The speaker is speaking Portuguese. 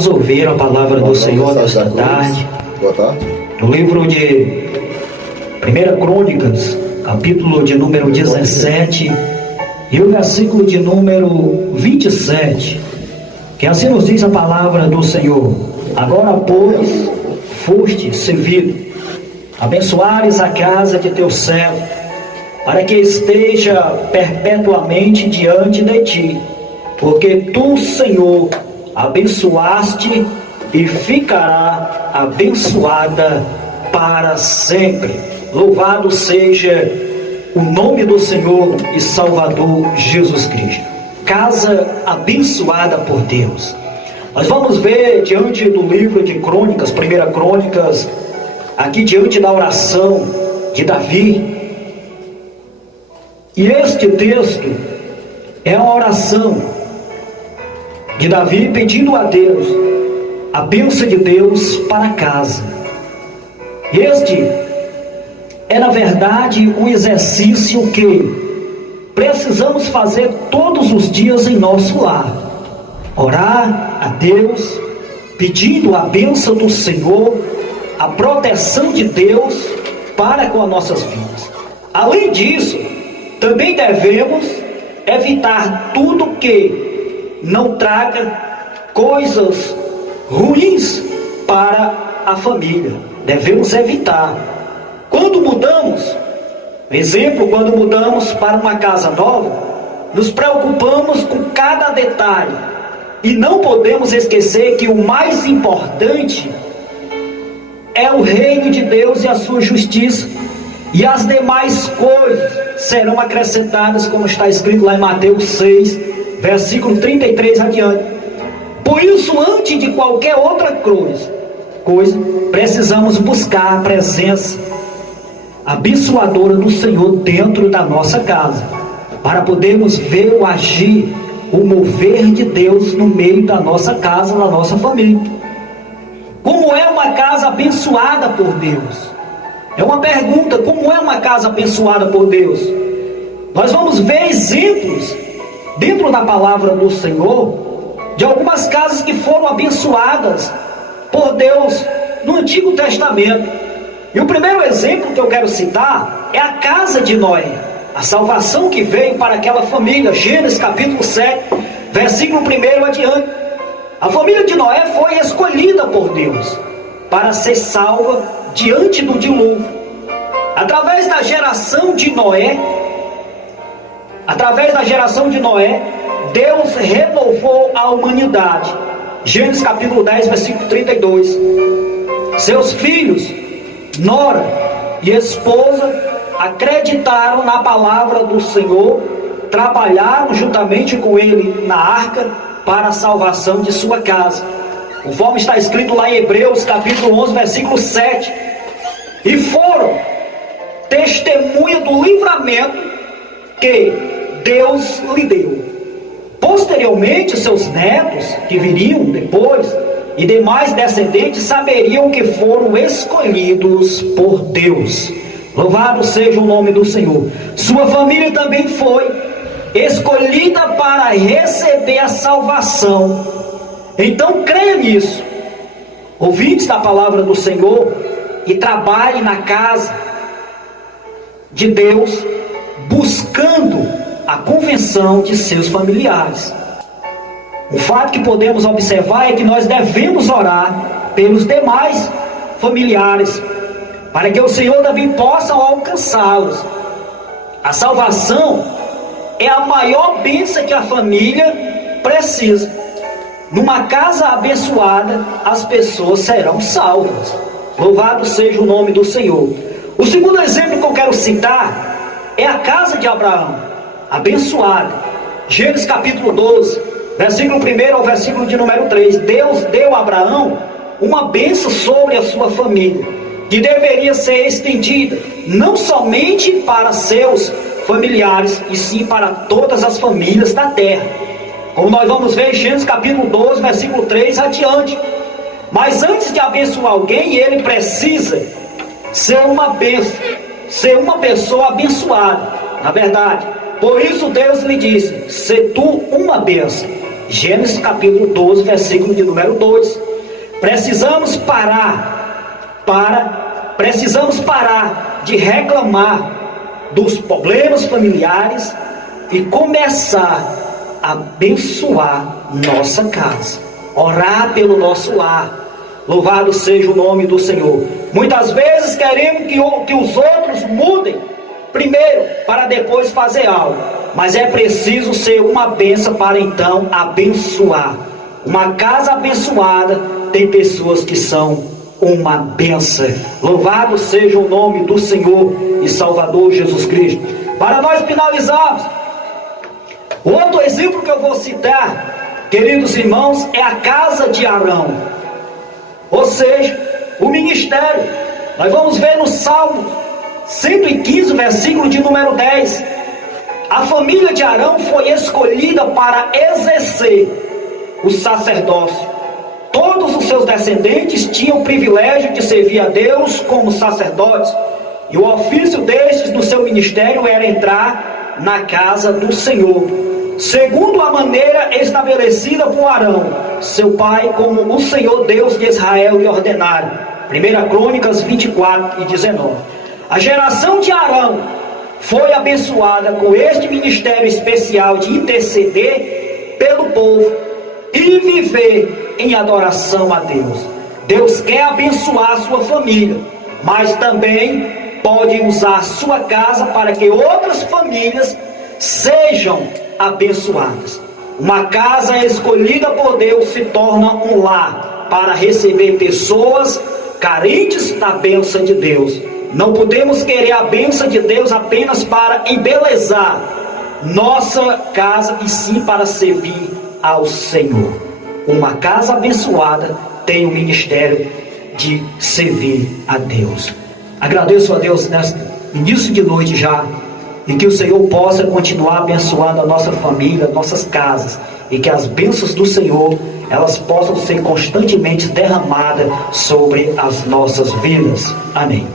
Vamos ouvir a palavra do Senhor nesta tarde. Boa tarde. No livro de 1 Crônicas, capítulo de número 17, e o versículo de número 27, que assim nos diz a palavra do Senhor: Agora, pois, foste servido, abençoares a casa de teu servo, para que esteja perpetuamente diante de ti, porque tu, Senhor, abençoaste e ficará abençoada para sempre. Louvado seja o nome do Senhor e Salvador Jesus Cristo. Casa abençoada por Deus. Nós vamos ver diante do livro de Crônicas, 1 Crônicas, aqui diante da oração de Davi. E este texto é uma oração de Davi pedindo a Deus a bênção de Deus para a casa. Este é, na verdade, um exercício que precisamos fazer todos os dias em nosso lar. Orar a Deus, pedindo a bênção do Senhor, a proteção de Deus para com as nossas vidas. Além disso, também devemos evitar tudo que não traga coisas ruins para a família. Devemos evitar. Quando mudamos, exemplo, quando mudamos para uma casa nova, nos preocupamos com cada detalhe e não podemos esquecer que o mais importante é o reino de Deus e a sua justiça, e as demais coisas serão acrescentadas, como está escrito lá em Mateus 6, versículo 33 adiante. Por isso, antes de qualquer outra coisa, precisamos buscar a presença abençoadora do Senhor dentro da nossa casa, para podermos ver o agir, o mover de Deus no meio da nossa casa, na nossa família. Como é uma casa abençoada por Deus? É uma pergunta: como é uma casa abençoada por Deus? Nós vamos ver exemplos dentro da palavra do Senhor de algumas casas que foram abençoadas por Deus no Antigo Testamento. E o primeiro exemplo que eu quero citar é a casa de Noé, a salvação que veio para aquela família. Gênesis capítulo 7, versículo 1 adiante. A família de Noé foi escolhida por Deus para ser salva diante do dilúvio. Através da geração de Noé, Deus renovou a humanidade. Gênesis capítulo 10, versículo 32. Seus filhos, nora e esposa, acreditaram na palavra do Senhor, trabalharam juntamente com ele na arca para a salvação de sua casa, conforme está escrito lá em Hebreus capítulo 11, versículo 7. E foram testemunha do livramento que Deus lhe deu. Posteriormente, seus netos, que viriam depois, e demais descendentes, saberiam que foram escolhidos por Deus. Louvado seja o nome do Senhor. Sua família também foi escolhida para receber a salvação. Então creia nisso, ouvintes da palavra do Senhor, e trabalhe na casa de Deus, buscando a convenção de seus familiares. O fato que podemos observar é que nós devemos orar pelos demais familiares, para que o Senhor também possa alcançá-los. A salvação é a maior bênção que a família precisa. Numa casa abençoada, as pessoas serão salvas. Louvado seja o nome do Senhor. O segundo exemplo que eu quero citar é a casa de Abraão, abençoada. Gênesis capítulo 12, versículo 1 ao versículo de número 3. Deus deu a Abraão uma bênção sobre a sua família, que deveria ser estendida não somente para seus familiares, e sim para todas as famílias da terra, como nós vamos ver em Gênesis capítulo 12, versículo 3 adiante. Mas antes de abençoar alguém, ele precisa ser uma bênção, ser uma pessoa abençoada, na verdade. Por isso Deus lhe disse: "Se tu uma bênção", Gênesis capítulo 12, versículo de número 2. Precisamos parar de reclamar dos problemas familiares e começar a abençoar nossa casa, orar pelo nosso lar. Louvado seja o nome do Senhor. Muitas vezes queremos que os outros mudem primeiro, para depois fazer algo, mas é preciso ser uma bênção para então abençoar. Uma casa abençoada tem pessoas que são uma bênção. Louvado seja o nome do Senhor e Salvador Jesus Cristo. Para nós finalizarmos, outro exemplo que eu vou citar, queridos irmãos, é a casa de Arão, ou seja, o ministério. Nós vamos ver no Salmo 115, versículo de número 10. A família de Arão foi escolhida para exercer o sacerdócio. Todos os seus descendentes tinham o privilégio de servir a Deus como sacerdotes, e o ofício destes no seu ministério era entrar na casa do Senhor, segundo a maneira estabelecida por Arão, seu pai, como o Senhor Deus de Israel lhe ordenara. 1 Crônicas 24 e 19. A geração de Arão foi abençoada com este ministério especial de interceder pelo povo e viver em adoração a Deus. Deus quer abençoar a sua família, mas também pode usar a sua casa para que outras famílias sejam abençoadas. Uma casa escolhida por Deus se torna um lar para receber pessoas carentes da bênção de Deus. Não podemos querer a bênção de Deus apenas para embelezar nossa casa, e sim para servir ao Senhor. Uma casa abençoada tem o ministério de servir a Deus. Agradeço a Deus neste início de noite já, e que o Senhor possa continuar abençoando a nossa família, nossas casas, e que as bênçãos do Senhor, elas possam ser constantemente derramadas sobre as nossas vidas. Amém.